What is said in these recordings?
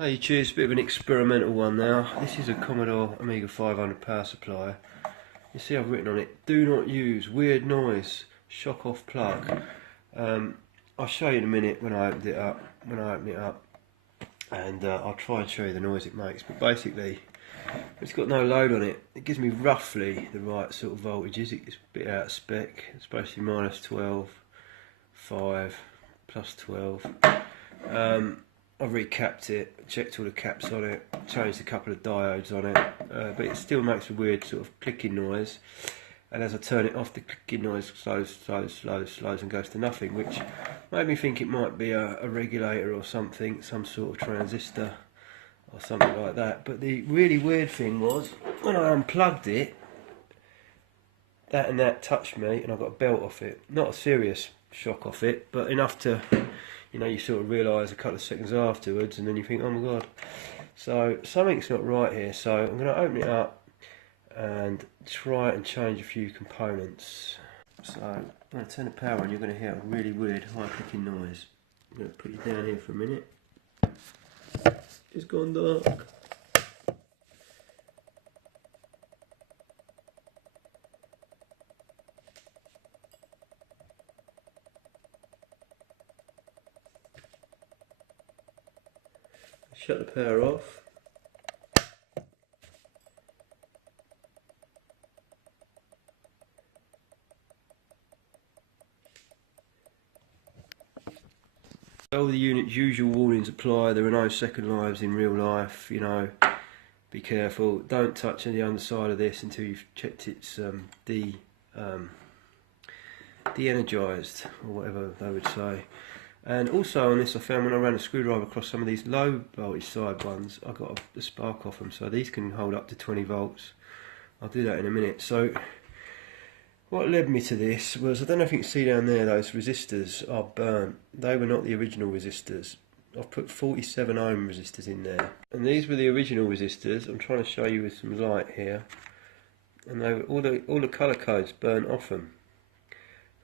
Hey, cheers, bit of an experimental one now. This is a Commodore Amiga500 power supply. You see I've written on it, do not use, weird noise, shock off plug. I'll show you in a minute when I open it up, and I'll try and show you the noise it makes. But basically, it's got no load on it. It gives me roughly the right sort of voltages. It's a bit out of spec. It's basically -12, 5, +12. I've recapped it, checked all the caps on it, changed a couple of diodes on it, but it still makes a weird sort of clicking noise. And as I turn it off, the clicking noise slows and goes to nothing, which made me think it might be a regulator or something, some sort of transistor or something like that. But the really weird thing was, when I unplugged it, that touched me and I got a belt off it. Not a serious shock off it, but enough to, you sort of realise a couple of seconds afterwards, and then you think, oh my god. So something's not right here, so I'm going to open it up and try and change a few components. So I'm going to turn the power on. You're going to hear a really weird high clicking noise. I'm going to put you down here for a minute. It's gone dark. Shut the power off. All the unit's usual warnings apply. There are no second lives in real life, be careful. Don't touch any underside of this until you've checked it's de-energized, or whatever they would say. And also on this, I found when I ran a screwdriver across some of these low voltage side ones, I got a spark off them, so these can hold up to 20 volts. I'll do that in a minute. So what led me to this was, I don't know if you can see down there, those resistors are burnt. They were not the original resistors. I've put 47 ohm resistors in there, and these were the original resistors. I'm trying to show you with some light here, and they were, all the colour codes burnt off them,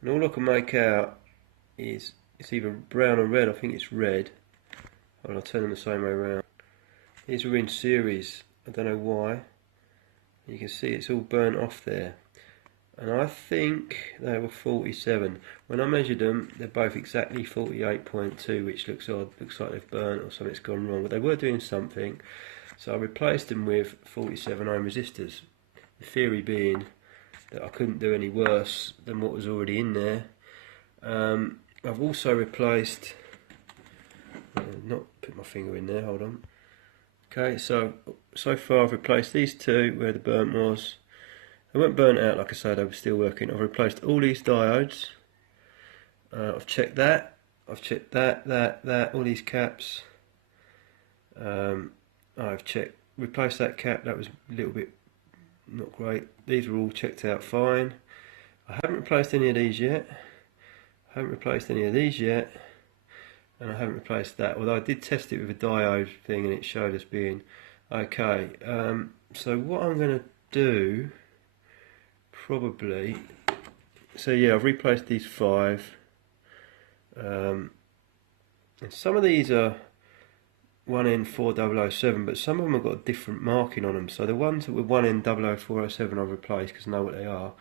and all I can make out is it's either brown or red. I think it's red. I'll turn them the same way around. These were in series. I don't know why. You can see it's all burnt off there, and I think they were 47. When I measured them, they're both exactly 48.2, which looks odd. Looks like they've burnt or something's gone wrong, but they were doing something. So I replaced them with 47 ohm resistors. The theory being that I couldn't do any worse than what was already in there. I've also replaced, not put my finger in there, hold on. Okay, so far I've replaced these two where the burnt was. They weren't burnt out, like I said, they were still working. I've replaced all these diodes. I've checked that. I've checked that, all these caps. I've replaced that cap, that was a little bit not great. These were all checked out fine. I haven't replaced any of these yet. And I haven't replaced that, although I did test it with a diode thing and it showed us being okay. So what I'm going to do, probably, so yeah, I've replaced these 5, and some of these are 1N4007, but some of them have got a different marking on them. So the ones that were 1N00407 I've replaced because I know what they are.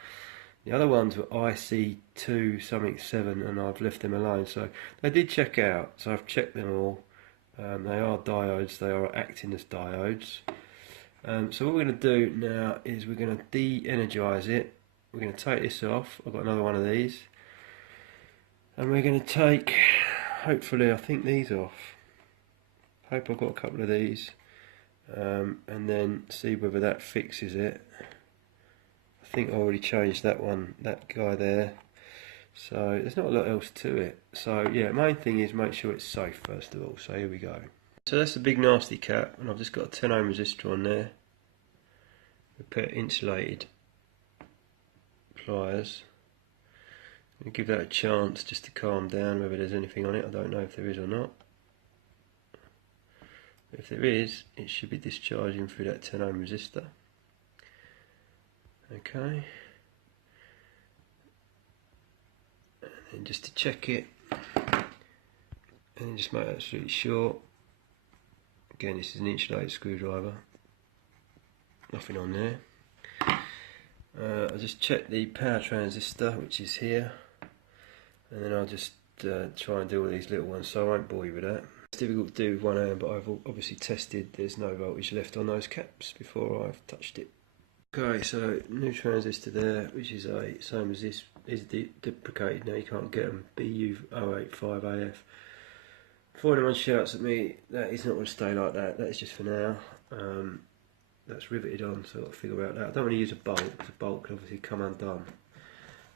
The other ones were IC2 something 7, and I've left them alone. So they did check out, so I've checked them all. They are diodes, they are acting as diodes. So what we're going to do now is we're going to de-energize it. We're going to take this off. I've got another one of these. And we're going to take, hopefully, I think these off. Hope I've got a couple of these. And then see whether that fixes it. I think I already changed that one, that guy there, so there's not a lot else to it. So yeah, main thing is make sure it's safe first of all. So here we go. So that's the big nasty cap, and I've just got a 10 ohm resistor on there. We put insulated pliers. I'll give that a chance just to calm down, whether there's anything on it. I don't know if there is or not. If there is, it should be discharging through that 10 ohm resistor. Okay, and then just to check it, and just make absolutely sure, Again, this is an insulated screwdriver. Nothing on there. I just check the power transistor, which is here, and then I'll just try and do all these little ones, so I won't bore you with that. It's difficult to do with one hand, but I've obviously tested there's no voltage left on those caps before I've touched it. Okay, so new transistor there, which is same as this, is deprecated now, you can't get them, BU085AF. Before anyone shouts at me, that is not going to stay like that, that is just for now. That's riveted on, so I've got to figure out that. I don't want to use a bolt, because a bolt can obviously come undone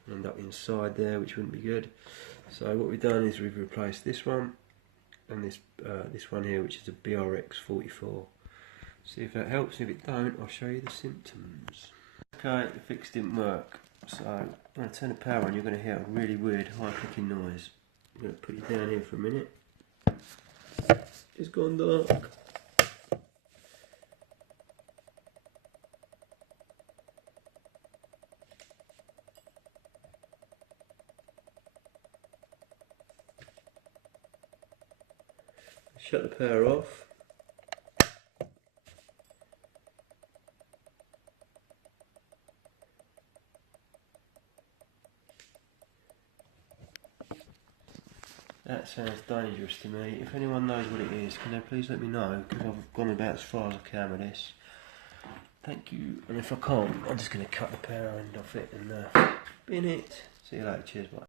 and end up inside there, which wouldn't be good. So what we've done is we've replaced this one and this one here, which is a BRX44. See if that helps. If it don't, I'll show you the symptoms. Okay, the fix didn't work, so I'm going to turn the power on. You're going to hear a really weird high clicking noise. I'm going to put you down here for a minute. It's gone dark. Shut the power off. That sounds dangerous to me. If anyone knows what it is, can they please let me know, because I've gone about as far as I can with this. Thank you. And if I can't, I'm just going to cut the power end off it and bin it. See you later. Cheers, bye.